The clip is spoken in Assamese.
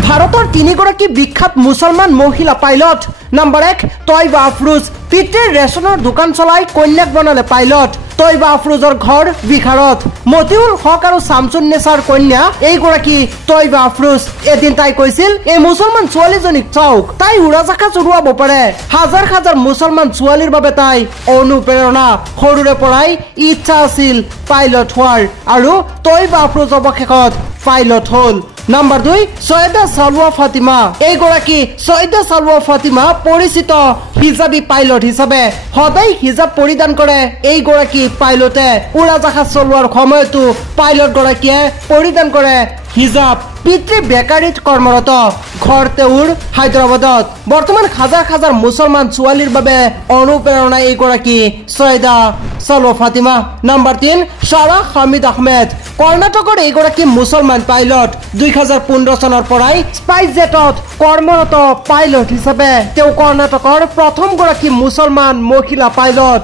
ভাৰতৰ তিনিগৰাকী বিখ্যাত মুছলমান মহিলা পাইলট। নম্বৰ 1 তৈবা আফৰোজ। পিতৃৰ ৰেচনৰ দোকান চলাই কন্যাক বনালে পাইলট। তৈবা আফৰোজৰ ঘৰ বিহাৰত। মতিউল হক আৰু শামছুন্নেছাৰ কন্যা এইগৰাকী তৈবা আফৰোজ। এদিন তাই কৈছিল, এই মুছলমান ছোৱালীজনীক চাওক, তাই উৰাজাহাজ উৰুৱাব পাৰে। হাজাৰ হাজাৰ মুছলমান ছোৱালীৰ বাবে তাই অনুপ্ৰেৰণা। সৰুৰে পৰাই ইচ্ছা আছিল পাইলট হোৱাৰ, আৰু তৈবা আফৰোজ অৱশেষত পাইলট হ'ল। নম্বৰ 2 সৈয়দা সালৱা ফাতিমা। এইগৰাকী সৈয়দা সালৱা ফাতিমা পৰিচিত হিজাবী পাইলট হিচাপে। সদায় হিজাব পৰিধান কৰে এইগৰাকী পাইলটে। উৰাজাহাজ চলোৱাৰ সময়তো পাইলট গৰাকীয়ে পৰিধান কৰে হিজাব। পিতৃ বেকাৰীত কৰ্মৰত, ঘৰ তেওঁৰ হায়দৰাবাদত। বৰ্তমান হাজাৰ হাজাৰ মুছলমান ছোৱালীৰ বাবে অনুপ্ৰেৰণা এইগৰাকী সৈয়দা সালৱা ফাতিমা। নম্বৰ 3 সাৰা হামিদ আহমেদ। কৰ্ণাটকৰ এইগৰাকী মুছলমান পাইলট। 2015 চনৰ পৰাই স্পাইচ জেটত কৰ্মৰত পাইলট হিচাপে তেওঁ কৰ্ণাটকৰ প্ৰথমগৰাকী মুছলমান মহিলা পাইলট।